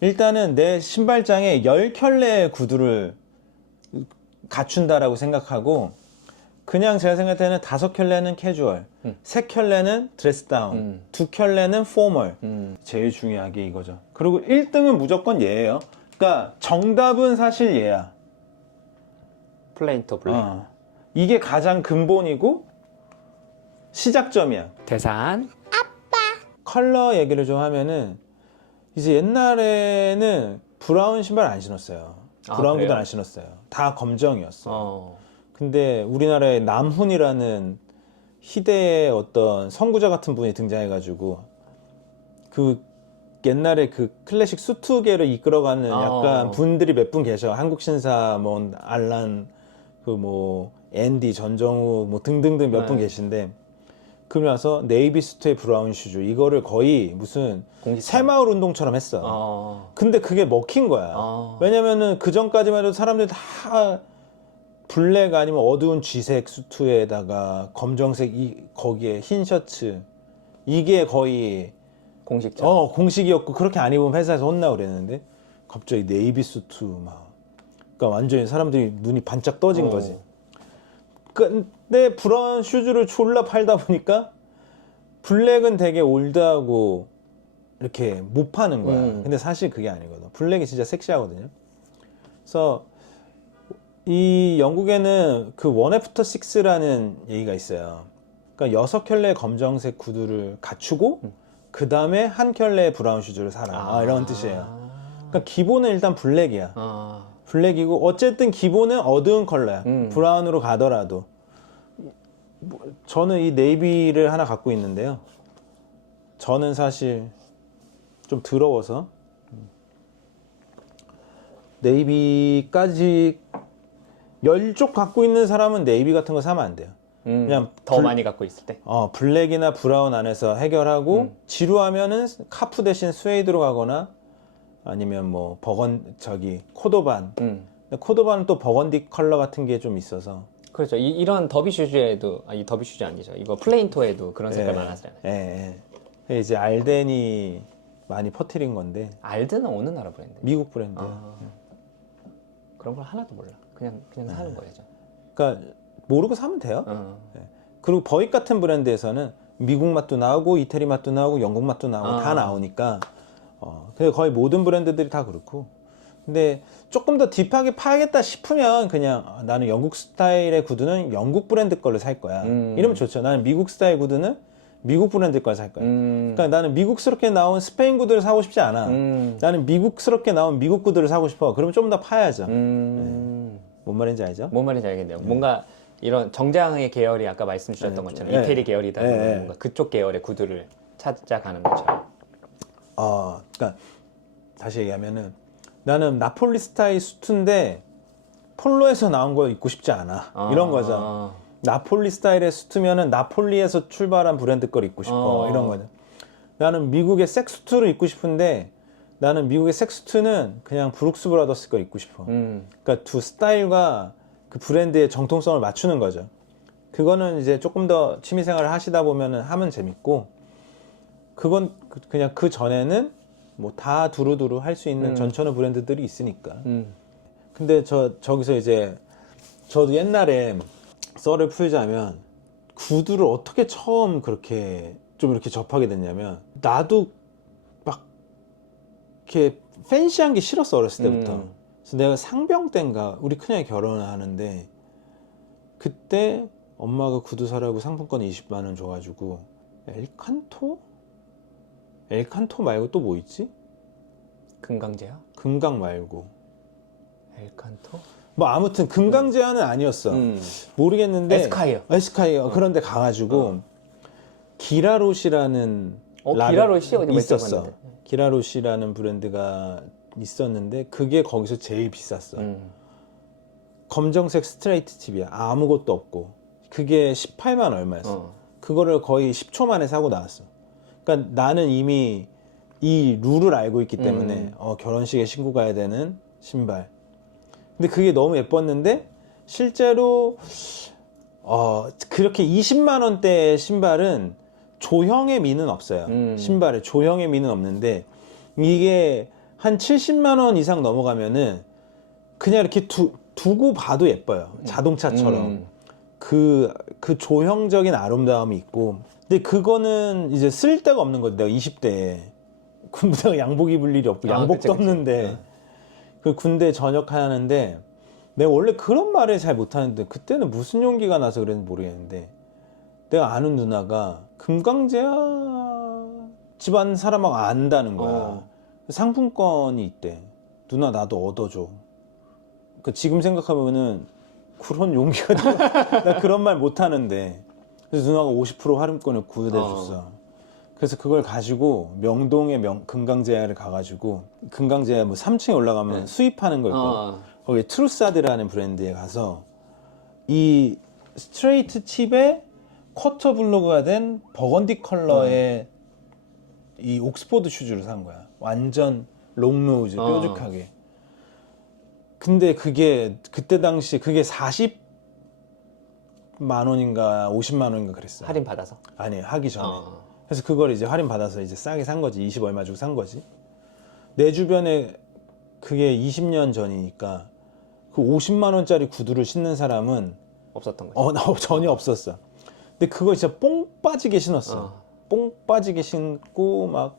일단은 내 신발장에 열 켤레의 구두를 갖춘다라고 생각하고 그냥 제가 생각할 때는 다섯 켤레는 캐주얼, 세 켤레는 드레스 다운, 음. 두 켤레는 포멀. 음. 제일 중요하게 이거죠. 그리고 1등은 무조건 얘예요. 그러니까 정답은 사실 얘야. 플레인 토 블랙. 어. 이게 가장 근본이고 시작점이야. 대산. 컬러 얘기를 좀 하면은 이제 옛날에는 브라운 신발 안 신었어요. 아, 브라운 구두 그래요? 안 신었어요. 다 검정이었어. 어. 근데 우리나라에 남훈이라는 희대의 어떤 선구자 같은 분이 등장해가지고 그 옛날에 그 클래식 수트계를 이끌어가는 어. 약간 분들이 몇 분 계셔. 한국 신사, 뭐 알란, 그 뭐 앤디, 전정우, 뭐 등등등 몇 분 네. 계신데 그러면서 네이비 수트에 브라운 슈즈 이거를 거의 무슨 새마을 운동처럼 했어. 어. 근데 그게 먹힌 거야. 어. 왜냐면은 그 전까지만 해도 사람들이 다 블랙 아니면 어두운 쥐색 수트에다가 검정색 이 거기에 흰 셔츠 이게 거의 공식적. 어 공식이었고 그렇게 안 입으면 회사에서 혼나 그랬는데 갑자기 네이비 수트 막 그러니까 완전히 사람들이 눈이 반짝 떠진 어. 거지. 근데 브라운 슈즈를 졸라 팔다 보니까 블랙은 되게 올드하고 이렇게 못 파는 거야. 음. 근데 사실 그게 아니거든. 블랙이 진짜 섹시하거든요. 그래서 이 영국에는 그 원 애프터 식스라는 얘기가 있어요. 그러니까 여섯 켤레 검정색 구두를 갖추고 그 다음에 한 켤레 브라운 슈즈를 사라. 아, 이런 뜻이에요. 그러니까 기본은 일단 블랙이야. 아. 블랙이고 어쨌든 기본은 어두운 컬러야. 음. 브라운으로 가더라도 뭐, 저는 이 네이비를 하나 갖고 있는데요. 저는 사실 좀 더러워서 네이비까지 열 쪽 갖고 있는 사람은 네이비 같은 거 사면 안 돼요. 음. 그냥 더 불- 많이 갖고 있을 때. 어, 블랙이나 브라운 안에서 해결하고 음. 지루하면은 카프 대신 스웨이드로 가거나 아니면 뭐 버건 저기 코도반 음. 근데 코도반은 또 버건디 컬러 같은 게 좀 있어서 그렇죠. 이, 이런 더비 슈즈에도 아, 이 더비 슈즈 아니죠. 이거 플레인 토에도 그런 색깔 예, 많았잖아요. 예, 예. 이제 알덴이 많이 퍼뜨린 건데 알드는 어느 나라 브랜드? 미국 브랜드. 아. 그런 걸 하나도 몰라. 그냥 그냥 네. 사는 거예요. 저. 그러니까 모르고 사면 돼요. 어. 그리고 버익 같은 브랜드에서는 미국 맛도 나오고 이태리 맛도 나오고 영국 맛도 나오고 아. 다 나오니까 어, 근데 거의 모든 브랜드들이 다 그렇고 근데 조금 더 딥하게 파야겠다 싶으면 그냥 아, 나는 영국 스타일의 구두는 영국 브랜드 걸로 살 거야 음. 이러면 좋죠 나는 미국 스타일 구두는 미국 브랜드 걸 살 거야 음. 그러니까 나는 미국스럽게 나온 스페인 구두를 사고 싶지 않아 음. 나는 미국스럽게 나온 미국 구두를 사고 싶어 그러면 좀 더 파야죠 음. 뭔 말인지 알죠? 뭔 말인지 알겠네요. 뭔가 이런 정장의 계열이 아까 말씀 주셨던 네. 것처럼 네. 이태리 계열이다 보면 네. 뭔가 그쪽 계열의 구두를 찾아가는 것처럼. 어, 그러니까 다시 얘기하면은 나는 나폴리 스타일 수트인데 폴로에서 나온 거 입고 싶지 않아. 아. 이런 거죠. 나폴리 스타일의 수트면은 나폴리에서 출발한 브랜드 걸 입고 싶어. 어. 이런 거죠. 나는 미국의 섹수트를 입고 싶은데 나는 미국의 섹수트는 그냥 브룩스 브라더스 걸 입고 싶어. 음. 그러니까 두 스타일과 그 브랜드의 정통성을 맞추는 거죠. 그거는 이제 조금 더 취미생활을 하시다 보면은 하면 재밌고 그건 그- 그냥 그 전에는 뭐 다 두루두루 할 수 있는 음. 전천후 브랜드들이 있으니까. 음. 근데 저 저기서 이제 저도 옛날에 썰을 풀자면 구두를 어떻게 처음 그렇게 좀 이렇게 접하게 됐냐면 나도 막 이렇게 팬시한 게 싫었어 어렸을 때부터. 음. 그래서 내가 상병 때인가 우리 큰형이 결혼을 하는데 그때 엄마가 구두 사라고 상품권 20만 원 줘가지고 엘칸토? 엘칸토 말고 또 뭐 있지? 금강제야? 금강 말고 엘칸토? 뭐 아무튼 금강 제한은 아니었어 음. 모르겠는데 에스카이어. 에스카이어 그런데 가가지고 기라롯이라는 어, 기라롯이 어디 있었어? 기라롯이라는 브랜드가 있었는데 그게 거기서 제일 비쌌어 음. 검정색 스트레이트 팁이야. 아무것도 없고. 그게 18만 얼마였어. 어. 그거를 거의 10초 만에 사고 나왔어. 그러니까 나는 이미 이 룰을 알고 있기 때문에 음. 어, 결혼식에 신고 가야 되는 신발. 근데 그게 너무 예뻤는데 실제로 어, 그렇게 20만 원대의 신발은 조형의 미는 없어요. 음. 신발에 조형의 미는 없는데 이게 한 70만 원 이상 넘어가면은 그냥 이렇게 두, 두고 봐도 예뻐요. 자동차처럼. 음. 그, 그 조형적인 아름다움이 있고. 근데 그거는 이제 쓸 데가 없는 거지. 내가 20대에. 군부대가 양복 입을 일이 없고, 아, 양복도 그치, 그치. 없는데. 네. 그 군대 전역하는데, 내가 원래 그런 말을 잘 못하는데, 그때는 무슨 용기가 나서 그랬는지 모르겠는데, 내가 아는 누나가 금강제야 집안 사람하고 안다는 거야. 어. 상품권이 있대. 누나 나도 얻어줘. 그 지금 생각하면은 그런 용기가 나, 나 그런 말 못 하는데. 그래서 누나가 50% 할인권을 구해줬어. 그래서 그걸 가지고 명동의 명, 금강제야를 가가지고 금강제야 뭐 3층에 올라가면 네. 수입하는 걸. 어. 거기 트루사드라는 브랜드에 가서 이 스트레이트 칩에 쿼터 블로그가 된 버건디 컬러의 이 옥스포드 슈즈를 산 거야. 완전 롱노즈 어. 뾰족하게. 근데 그게 그때 당시 그게 40만 원인가 50만 원인가 그랬어. 할인 받아서. 아니 하기 전에. 어. 그래서 그걸 이제 할인 받아서 이제 싸게 산 거지. 20 얼마 주고 산 거지. 내 주변에 그게 20년 전이니까 그 50만 원짜리 구두를 신는 사람은 없었던 거지. 어, 나 전혀 없었어. 근데 그거 진짜 뽕 빠지게 신었어. 어. 뽕 빠지게 신고 막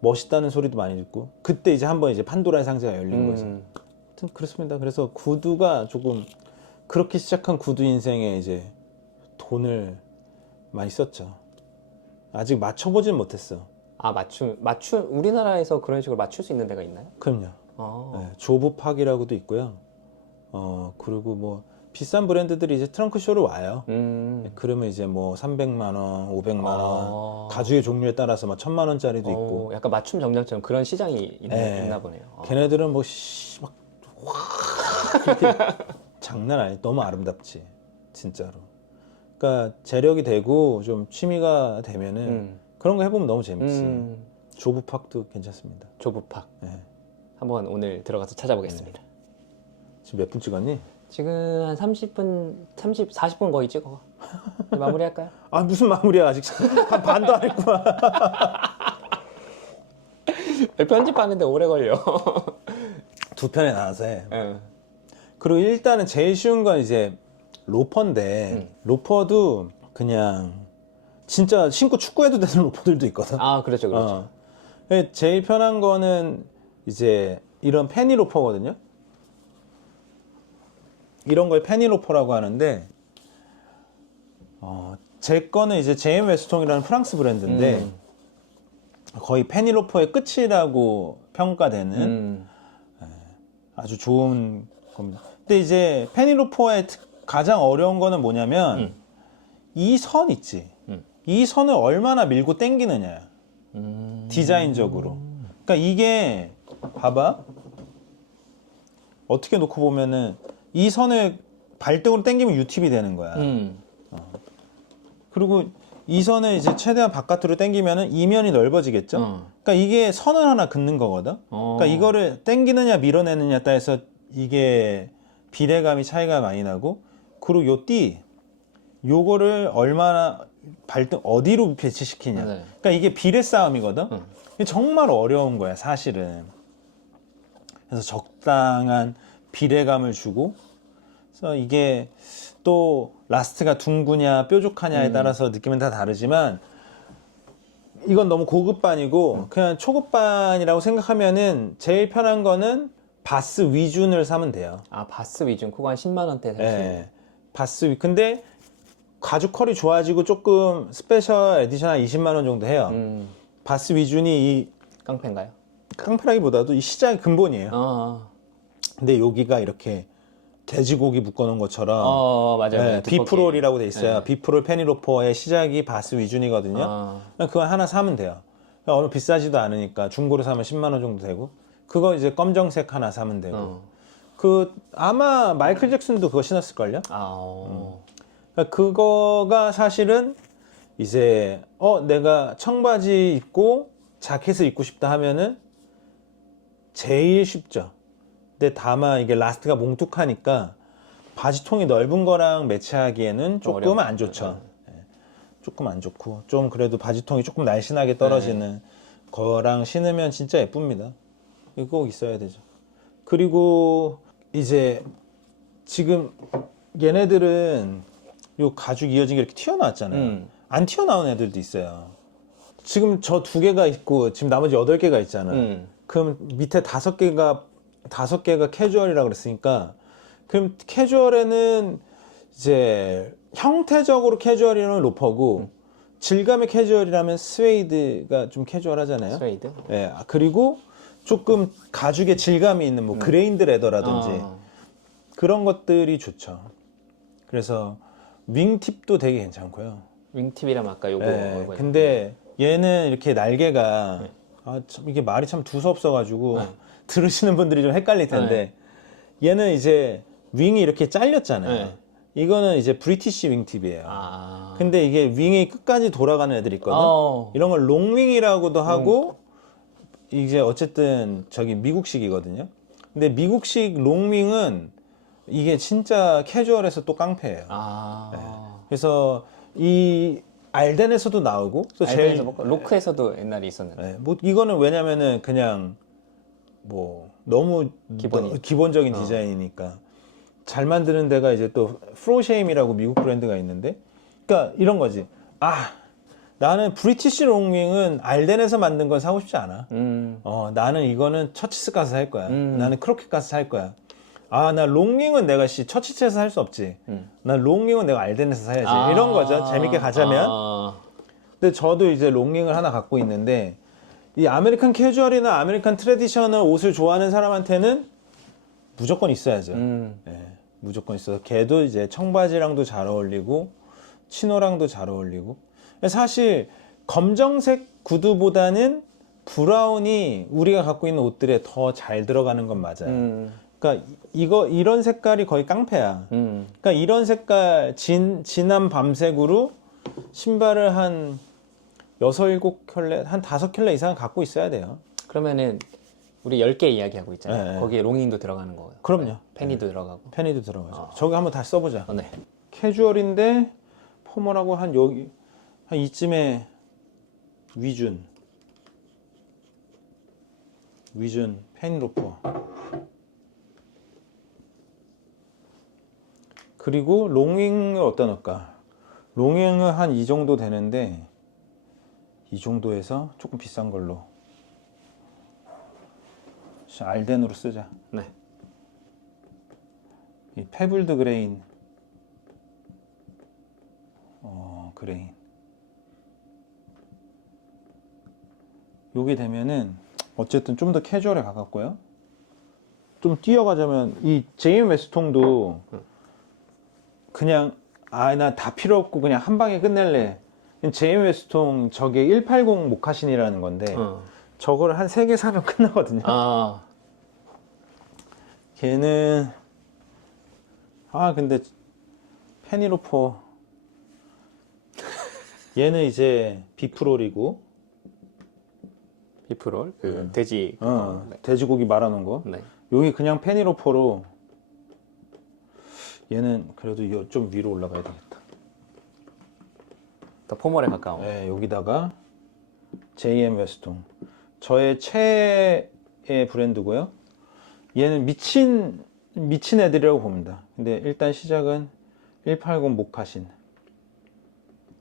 멋있다는 소리도 많이 듣고 그때 이제 한번 이제 판도라의 상자가 열린 거지. 음. 하여튼 그렇습니다. 그래서 구두가 조금 그렇게 시작한 구두 인생에 이제 돈을 많이 썼죠. 아직 맞춰보진 못했어. 아 맞춤 맞춤 우리나라에서 그런 식으로 맞출 수 있는 데가 있나요? 그럼요. 어. 네, 조부팍이라고도 있고요. 어 그리고 뭐 비싼 브랜드들이 이제 트렁크 쇼를 와요. 음. 그러면 이제 뭐 300만 원, 500만 원, 어. 가죽의 종류에 따라서 막 1000만 원짜리도 어, 있고. 약간 맞춤 정장처럼 그런 시장이 있, 네. 있나 보네요. 어. 걔네들은 뭐 씨, 막 확, 이렇게 장난 아니야. 너무 아름답지. 진짜로. 그러니까 재력이 되고 좀 취미가 되면은 음. 그런 거 해보면 너무 재밌지. 음. 조부팍도 괜찮습니다. 조부팍 네. 한번 오늘 들어가서 찾아보겠습니다. 지금 몇 분 찍었니? 지금 한 30분, 30, 40분 거의 찍어. 이제 마무리할까요? 아 무슨 마무리야 아직 한 반도 안 했구만. 편집하는데 오래 걸려. 두 편에 나눠서 해. 예. 그리고 일단은 제일 쉬운 건 이제 로퍼인데 음. 로퍼도 그냥 진짜 신고 축구해도 되는 로퍼들도 있거든. 아 그렇죠, 그렇죠. 어. 근데 제일 편한 거는 이제 이런 페니 로퍼거든요. 이런 걸 페니 로퍼라고 하는데 어, 제 거는 이제 제임 웨스통이라는 프랑스 브랜드인데 음. 거의 페니 로퍼의 끝이라고 평가되는 음. 아주 좋은 겁니다. 근데 이제 페니로퍼의 특- 가장 어려운 거는 뭐냐면 음. 이 선 있지. 음. 이 선을 얼마나 밀고 당기느냐. 음. 디자인적으로. 그러니까 이게 봐봐. 어떻게 놓고 보면은 이 선을 발등으로 당기면 UTB 되는 거야. 음. 그리고 이 선을 이제 최대한 바깥으로 당기면은 이면이 넓어지겠죠. 어. 그러니까 이게 선을 하나 긋는 거거든. 어. 그러니까 이거를 당기느냐 밀어내느냐 따라서 이게 비례감이 차이가 많이 나고 그리고 요띠 요거를 얼마나 발등 어디로 배치시키냐. 네. 그러니까 이게 비례 싸움이거든. 응. 이게 정말 어려운 거야 사실은. 그래서 적당한 비례감을 주고 그래서 이게 또 라스트가 둥구냐 뾰족하냐에 음. 따라서 느낌은 다 다르지만 이건 너무 고급반이고 그냥 초급반이라고 생각하면은 제일 편한 거는 바스 위준을 사면 돼요. 아 바스 위준 그거 한 10만 원대 있는. 예. 바스 위 근데 가죽 컬이 좋아지고 조금 스페셜 에디션 한 20만 원 정도 해요. 음. 바스 위준이 이 깡패인가요? 깡패라기보다도 이 시장의 근본이에요. 어. 근데 여기가 이렇게 돼지고기 묶어놓은 것처럼 어 맞아요. 네, 맞아요. 두껍게. 비프롤이라고 돼 있어요. 네. 비프롤 페니로퍼의 시작이 바스 위준이거든요. 어. 그냥 그거 하나 사면 돼요. 어느 비싸지도 않으니까 중고로 사면 10만 원 정도 되고 그거 이제 검정색 하나 사면 되고 어. 그 아마 마이클 잭슨도 그거 신었을걸요? 아. 어. 그러니까 그거가 사실은 이제 어 내가 청바지 입고 자켓을 입고 싶다 하면은 제일 쉽죠. 근데 다만 이게 라스트가 몽툭하니까 바지통이 넓은 거랑 매치하기에는 조금 어려워. 안 좋죠. 예. 조금 안 좋고 좀 그래도 바지통이 조금 날씬하게 떨어지는 거랑 신으면 진짜 예쁩니다. 이거 꼭 있어야 되죠. 그리고 이제 지금 얘네들은 요 가죽 이어진 게 이렇게 튀어나왔잖아요. 음. 안 튀어나온 애들도 있어요. 지금 저 두 개가 있고 지금 나머지 여덟 개가 있잖아 요. 음. 그럼 밑에 다섯 개가 다섯 개가 캐주얼이라고 그랬으니까 그럼 캐주얼에는 이제 형태적으로 캐주얼이라면 로퍼고 질감의 캐주얼이라면 스웨이드가 좀 캐주얼하잖아요. 스웨이드. 예, 아, 그리고 조금 가죽의 질감이 있는 뭐 그레인드 레더라든지 어. 그런 것들이 좋죠. 그래서 윙팁도 되게 괜찮고요. 윙팁이라면 아까 요거 예, 근데 얘는 이렇게 날개가 아, 참 이게 말이 참 두서없어가지고 네. 들으시는 분들이 좀 헷갈릴 텐데 얘는 이제 윙이 이렇게 잘렸잖아요. 네. 이거는 이제 브리티시 윙팁이에요. 아. 근데 이게 윙이 끝까지 돌아가는 애들이 있거든. 어. 이런 걸 롱윙이라고도 하고 이제 어쨌든 저기 미국식이거든요. 근데 미국식 롱윙은 이게 진짜 캐주얼에서 또 깡패예요. 아. 그래서 이 알덴에서도 나오고 또 제일 알벤에서 먹고 로크에서도 옛날에 있었는데. 네, 뭐 이거는 왜냐면은 그냥 뭐 너무 기본이. 너- 기본적인 어. 디자인이니까 잘 만드는 데가 이제 또 프로쉐임이라고 미국 브랜드가 있는데 그러니까 이런 거지 아 나는 브리티시 롱윙은 알덴에서 만든 건 사고 싶지 않아 음. 어 나는 이거는 처치스 가서 살 거야 음. 나는 크로켓 가서 살 거야 아 나 롱윙은 내가 씨 처치스에서 살 수 없지 음. 난 롱윙은 내가 알덴에서 사야지 아. 이런 거죠 재밌게 가자면 아. 근데 저도 이제 롱링을 하나 갖고 있는데 이 아메리칸 캐주얼이나 아메리칸 트레디셔널 옷을 좋아하는 사람한테는 무조건 있어야죠. 음. 예, 무조건 있어서 걔도 이제 청바지랑도 잘 어울리고 치노랑도 잘 어울리고 사실 검정색 구두보다는 브라운이 우리가 갖고 있는 옷들에 더 잘 들어가는 건 맞아요. 음. 그러니까 이거 이런 색깔이 거의 깡패야. 음. 그러니까 이런 색깔 진 진한 밤색으로 신발을 한 여섯 일곱 켤레 한 다섯 켤레 이상 갖고 있어야 돼요. 그러면은 우리 10개 이야기하고 있잖아요. 네, 네. 거기에 롱인도 들어가는 거예요. 그럼요. 네, 페니도 들어가고. 페니도 들어가죠. 어. 저기 한번 다시 써보자. 어, 네. 캐주얼인데 포멀하고 한 여기 한 이쯤에 위준 위준 펜로퍼 그리고 롱윙을 어디다 넣을까 롱윙은 한 이 정도 되는데 이 정도에서 조금 비싼 걸로 자, 알덴으로 쓰자. 네. 이 페블드 그레인. 어 그레인. 요게 되면은 어쨌든 좀 더 캐주얼에 가깝고요. 좀 뛰어가자면 이 제임 웨스통도 그냥 아 나 다 필요 없고 그냥 한 방에 끝낼래 제임 웨스통 저게 180 모카신이라는 건데 어. 저거를 한세 개 사면 끝나거든요 아. 걔는 아 근데 페니로퍼 얘는 이제 비프롤이고 비프롤 그 돼지 그거. 어, 네. 돼지고기 말아놓은 거 네. 여기 그냥 페니로퍼로 얘는 그래도 요- 좀 위로 올라가야 되겠다 더 포멀에 가까운. 네, 여기다가 JM 웨스통 저의 최애 브랜드고요 얘는 미친 미친 애들이라고 봅니다 근데 일단 시작은 180 모카신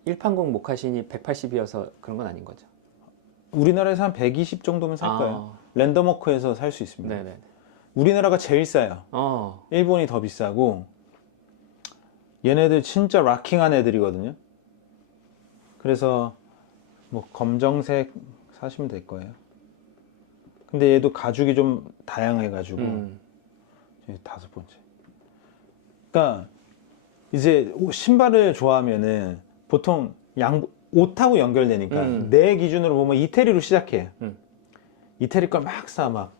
180 모카신이 180이어서 그런 건 아닌 거죠. 우리나라에서 한 120 정도면 살 아. 거예요. 랜덤워크에서 살 수 있습니다. 네네. 우리나라가 제일 싸요. 어. 일본이 더 비싸고 얘네들 진짜 락킹한 애들이거든요. 그래서 뭐 검정색 사시면 될 거예요. 근데 얘도 가죽이 좀 다양해가지고 음. 다섯 번째. 그러니까 이제 옷- 신발을 좋아하면은 보통 양 옷하고 연결되니까 음. 내 기준으로 보면 이태리로 시작해. 음. 이태리 걸 막 사 막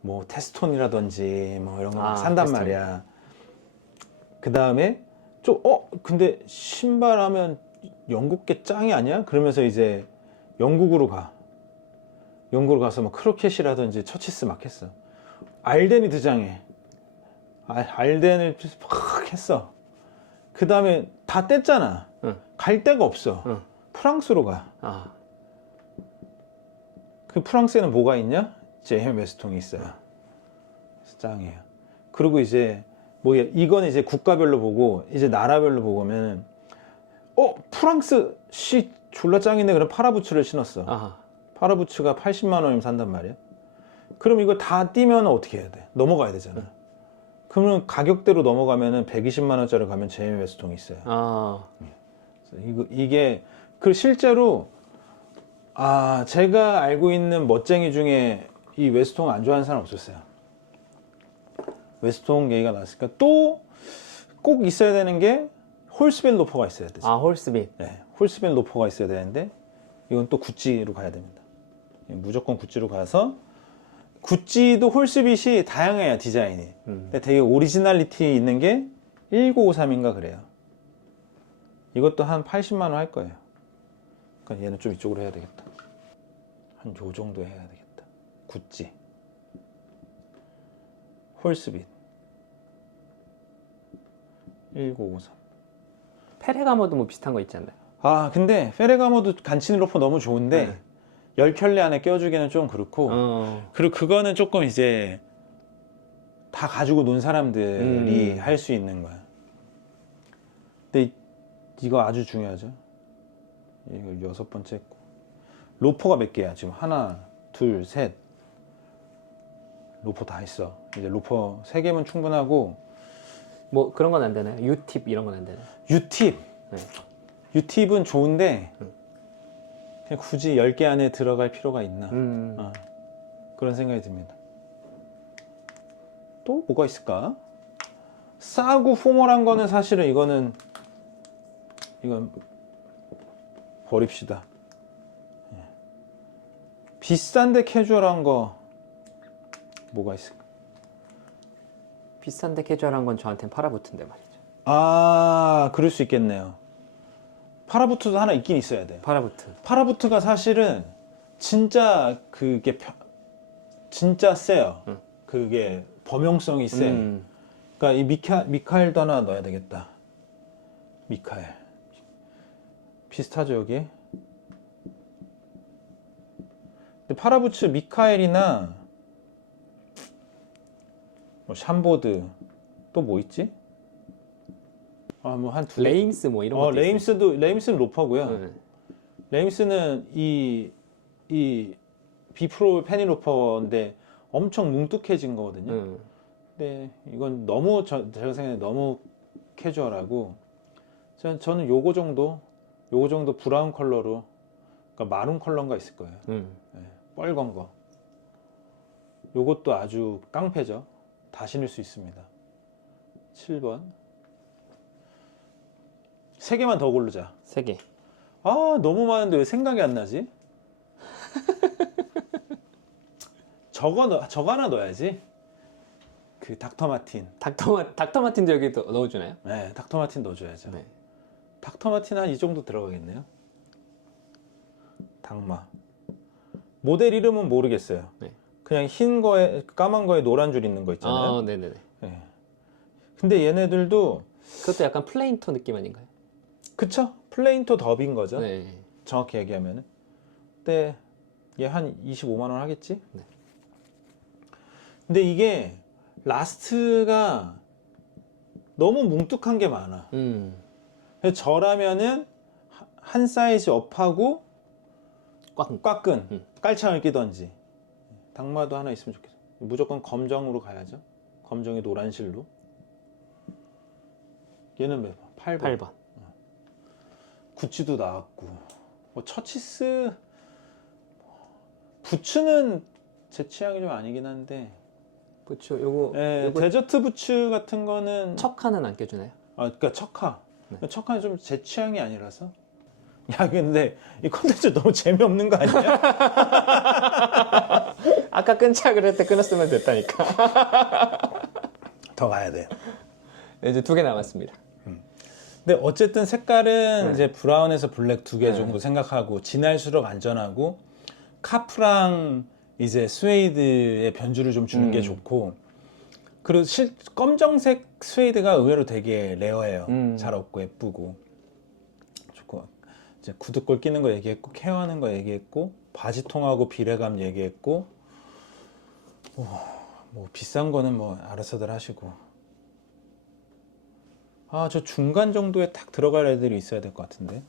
뭐 테스톤이라든지 뭐 이런 거막 아, 산단 테스톤. 말이야. 그 다음에 좀 어 근데 신발 하면 영국계 짱이 아니야? 그러면서 이제 영국으로 가. 영국으로 가서 뭐 크로켓이라든지 처치스 막 했어. 알덴이 등장해. 알, 알덴을 팍 했어. 그 다음에 다 뗐잖아. 응. 갈 데가 없어. 응. 프랑스로 가. 아. 그 프랑스에는 뭐가 있냐? JM 웨스통이 있어요. 짱이에요. 그리고 이제 뭐 이건 이제 국가별로 보고 이제 나라별로 보면 어 프랑스 씨 졸라 짱인데 그럼 파라부츠를 신었어. 아하. 파라부츠가 80만 원이면 산단 말이야. 그럼 이거 다 뛰면 어떻게 해야 돼? 넘어가야 되잖아. 그러면 가격대로 넘어가면은 120만 원짜리 가면 JM 웨스통이 있어요. 아. 이거 이게 그 실제로 아 제가 알고 있는 멋쟁이 중에 이 웨스통 안 좋아하는 사람 없었어요. 웨스통 얘기가 나왔으니까 또 꼭 있어야 되는 게 홀스벨 로퍼가 있어야 되죠. 아, 홀스빗. 네, 홀스벨 로퍼가 있어야 되는데 이건 또 구찌로 가야 됩니다. 예, 무조건 구찌로 가서 구찌도 홀스빗이 다양해요 디자인이. 음. 근데 되게 오리지널리티 있는 게 1953인가 그래요. 이것도 한 80만 원 할 거예요. 그러니까 얘는 좀 이쪽으로 해야 되겠다. 한 요 정도 해야 되겠다. 구찌. 홀스빗. 1953. 페레가모도 뭐 비슷한 거 있지 않나요? 아 근데 페레가모도 간치니 로퍼 너무 좋은데 네. 열 켤레 안에 껴주기는 좀 그렇고 어. 그리고 그거는 조금 이제 다 가지고 논 사람들이 음. 할수 있는 거야. 근데 이- 이거 아주 중요하죠. 이거 여섯 번째 했고 로퍼가 몇 개야 지금 하나, 둘, 셋. 로퍼 다 있어. 이제 로퍼 세 개면 충분하고 뭐 그런 건 안 되나요? 유팁 이런 건 안 되나요? 유팁. 네. 유팁은 좋은데 음. 그냥 굳이 10개 안에 들어갈 필요가 있나 음. 어, 그런 생각이 듭니다 또 뭐가 있을까 싸고 포멀한 거는 사실은 이거는 이건 버립시다 예. 비싼데 캐주얼한 거 뭐가 있을까 비싼데 캐주얼한 건 저한테는 팔아붙은데 말이죠. 아 그럴 수 있겠네요 파라부트도 하나 있긴 있어야 돼 파라부트. 파라부트가 사실은 진짜 그게 펴- 진짜 세요. 응. 그게 범용성이 세. 음. 그러니까 이 미카 미카엘도 하나 넣어야 되겠다. 미카엘 비슷하죠 여기. 근데 파라부츠 미카엘이나 뭐 샴보드 또 뭐 있지? 아 뭐 한 두. 레임스 뭐 이런 어 것도 레임스도 레임스는 로퍼고요. 있어요. 네. 레임스는 이, 이 비프로 페니 로퍼인데 엄청 뭉툭해진 거거든요. 음. 근데 이건 너무 저, 제가 생각에 너무 캐주얼하고 저는, 저는 요거 정도 요거 정도 브라운 컬러로 그러니까 마룬 컬러가 있을 거예요. 음. 뻘건 거. 요것도 아주 깡패죠. 다 신을 수 있습니다. 7번. 세 개만 더 고르자. 세 개. 아 너무 많은데 왜 생각이 안 나지? 저거 넣, 저거 하나 넣어야지. 그 닥터 마틴. 닥터마 닥터 마틴도 여기 또 넣어주나요? 네, 닥터 마틴 넣어줘야죠. 네. 닥터 마틴 한 이 정도 들어가겠네요. 닭마. 모델 이름은 모르겠어요. 네. 그냥 흰 거에 까만 거에 노란 줄 있는 거 있잖아요. 아, 네네네. 네. 근데 얘네들도 그것도 약간 플레인토 느낌 아닌가요? 그쵸? 플레인토 더빙 거죠. 네. 정확히 얘기하면은. 근데 얘 한 25만 원 하겠지? 네. 근데 이게 라스트가 너무 뭉툭한 게 많아. 음. 그래서 저라면은 하- 한 사이즈 업하고 꽉. 꽉끈 음. 깔창을 끼던지 닭마도 하나 있으면 좋겠어. 무조건 검정으로 가야죠. 검정에 노란 실로. 얘는 몇 번? 8번. 8번. 구찌도 나왔고 뭐 처치스 부츠는 제 취향이 좀 아니긴 한데 그렇죠. 요거 예, 요거 데저트 부츠 같은 거는 척하는 안 껴주나요? 아 그러니까 척하 네. 척하는 좀 제 취향이 아니라서 야 근데 이 콘텐츠 너무 재미없는 거 아니야? 아까 끊자 그럴 때 끊었으면 됐다니까. 더 가야 돼. 네, 이제 두 개 남았습니다. 근데 어쨌든 색깔은 네. 이제 브라운에서 블랙 두개 네. 정도 생각하고 진할수록 안전하고 카프랑 이제 스웨이드의 변주를 좀 주는 게 음. 좋고 그리고 실 검정색 스웨이드가 의외로 되게 레어해요. 음. 잘 없고 예쁘고 이제 구두골 끼는 거 얘기했고 케어하는 거 얘기했고 바지통하고 비례감 얘기했고 뭐 비싼 거는 뭐 알아서들 하시고. 아 저 중간 정도에 딱 들어갈 애들이 있어야 될 것 같은데.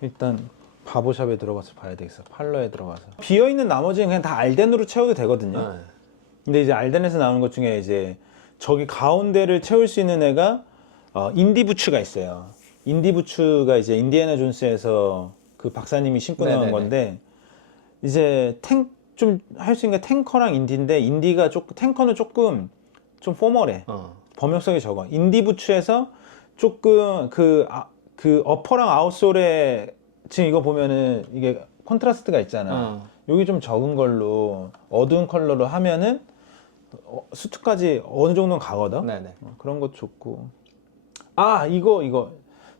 일단 바보샵에 들어가서 봐야 되겠어. 팔러에 들어가서. 비어있는 나머지는 그냥 다 알덴으로 채워도 되거든요. 네. 근데 이제 알덴에서 나오는 것 중에 이제 저기 가운데를 채울 수 있는 애가 어, 인디부츠가 있어요. 인디부츠가 이제 인디애나 존스에서 그 박사님이 신고 나온 네네네. 건데 이제 탱 좀 할 수 있는 게 탱커랑 인디인데 인디가 조금 탱커는 조금 좀 포멀해. 어. 범용성이 적어. 인디부츠에서 조금 그, 아, 그 어퍼랑 아웃솔에 지금 이거 보면은 이게 콘트라스트가 있잖아. 어. 여기 좀 적은 걸로 어두운 컬러로 하면은 어, 수트까지 어느 정도는 가거든. 네네. 어, 그런 것 좋고. 아 이거 이거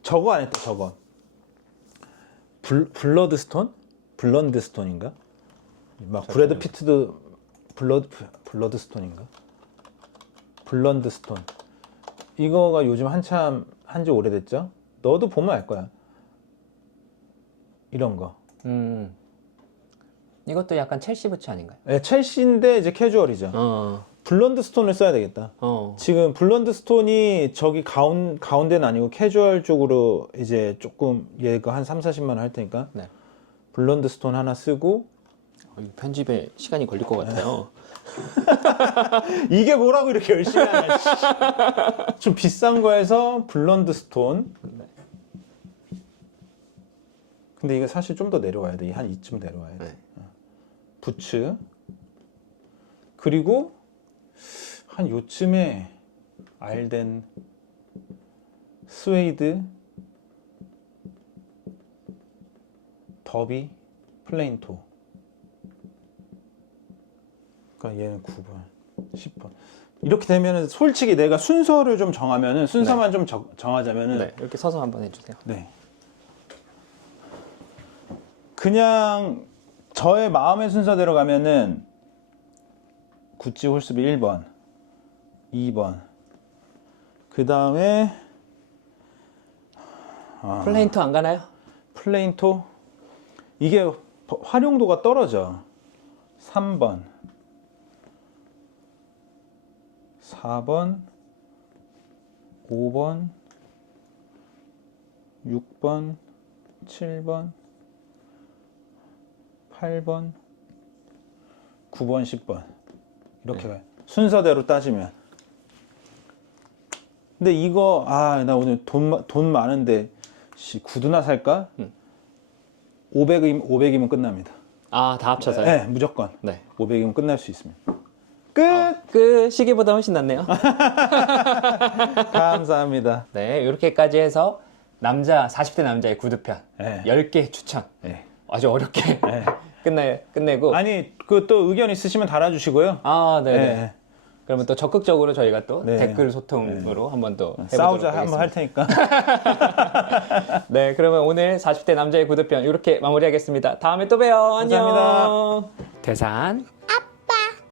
저거 안 했다 저거. 블 블러드 스톤? 블런드 스톤인가? 막 브래드 피트도 블러드 블러드 스톤인가? 블런드 스톤. 이거가 요즘 한참 한지 오래됐죠? 너도 보면 알 거야. 이런 거. 음. 이것도 약간 첼시 부츠 아닌가요? 네, 첼시인데 이제 캐주얼이죠. 어. 블런드 스톤을 써야 되겠다. 어. 지금 블런드 스톤이 저기 가운, 가운데는 아니고 캐주얼 쪽으로 이제 조금 얘가 한 3, 40만 원 할 테니까 네. 블런드 스톤 하나 쓰고 어, 이거 편집에 시간이 걸릴 것 같아요. 이게 뭐라고 이렇게 열심히 하냐 씨. 좀 비싼 거에서 블런드 스톤 근데 이게 사실 좀 더 내려와야 돼 한 이쯤 내려와야 돼 네. 부츠 그리고 한 요쯤에 알덴 스웨이드 더비 플레인토 그러니까 얘는 9번 10번 이렇게 되면은 솔직히 내가 순서를 좀 정하면은 순서만 좀 정- 정하자면은 네. 이렇게 서서 한번 해주세요. 네. 그냥 저의 마음의 순서대로 가면은 구찌 홀스비 1번, 2번. 그 다음에 아, 플레인토 안 가나요? 플레인토 이게 버- 활용도가 떨어져. 3번, 4번, 5번, 6번, 7번, 8번, 9번, 10번. 이렇게 가요. 순서대로 따지면. 근데 이거, 아, 나 오늘 돈, 마- 돈 많은데, 씨, 구두나 살까? 음. 500이면, 500이면 끝납니다. 아, 다 합쳐서요? 네, 무조건. 네. 500이면 끝날 수 있습니다. 끝! 그 시기보다 훨씬 낫네요. 감사합니다. 네, 이렇게까지 해서 남자 40대 남자의 구두편 네. 10개 추천. 네. 아주 어렵게 네. 끝내 끝내고 아니, 그 또 의견 있으시면 달아주시고요. 아, 네. 네. 네. 그러면 또 적극적으로 저희가 또 네. 댓글 소통으로 한번 또 해보도록 싸우자 한번 하겠습니다. 할 테니까. 네, 그러면 오늘 40대 남자의 구두편 이렇게 마무리하겠습니다. 다음에 또 봬요. 안녕. 감사합니다. 대산 아빠